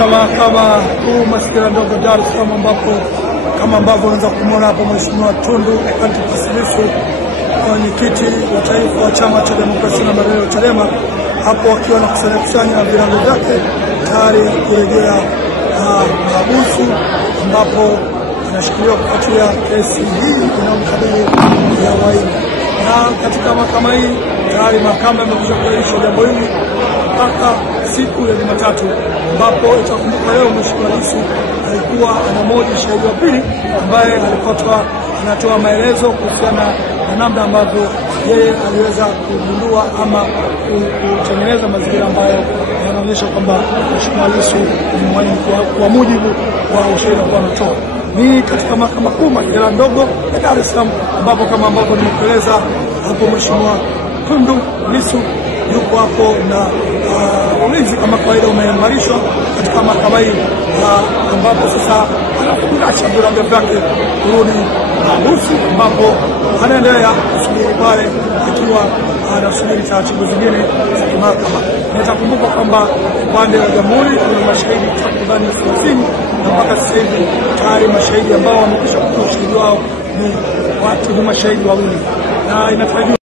katika mahakama kuu masikira ndogo Dar es Salaam, ambapo kama ambavyo unaweza kumwona hapo Mheshimiwa Tundu Antipas Lissu, mwenyekiti wa taifa wa Chama cha Demokrasia na Maendeleo Chadema, hapo akiwa anakusanya virago vyake tayari kurejea mahabusu, ambapo anashikiliwa kufuatia kesi hii inayomkabili ya uhaini. Na katika mahakama hii tayari mahakama imekwisha kuahirisha jambo hili mpaka siku ya Jumatatu, ambapo itakumbuka leo Mheshimiwa Lissu alikuwa anamoja shahidi wa pili ambaye alikuwa anatoa maelezo kuhusiana na namna ambavyo yeye aliweza kugundua ama kutengeneza mazingira ambayo yanaonyesha kwamba Mheshimiwa Lissu ni mwaini kwa mujibu wa ushahidi ambao anatoa. Ni katika mahakama kuu masikira ndogo ya Dar es Salaam, ambapo kama ambavyo nimekueleza hapo Mheshimiwa Tundu Lissu yuko hapo na ulinzi kama kawaida umeimarishwa katika mahakama hii, ambapo sasa anafungasha virago vyake kurudi mahabusu, ambapo anaendelea kusubiri pale akiwa anasubiri taratibu zingine za kimahakama. Nitakumbuka kwamba upande wa jamhuri kuna mashahidi takribani 30 na mpaka sasa hivi tayari mashahidi ambao wamekwisha kutoa ushahidi wao ni mashahidi wawili, na inatarajiwa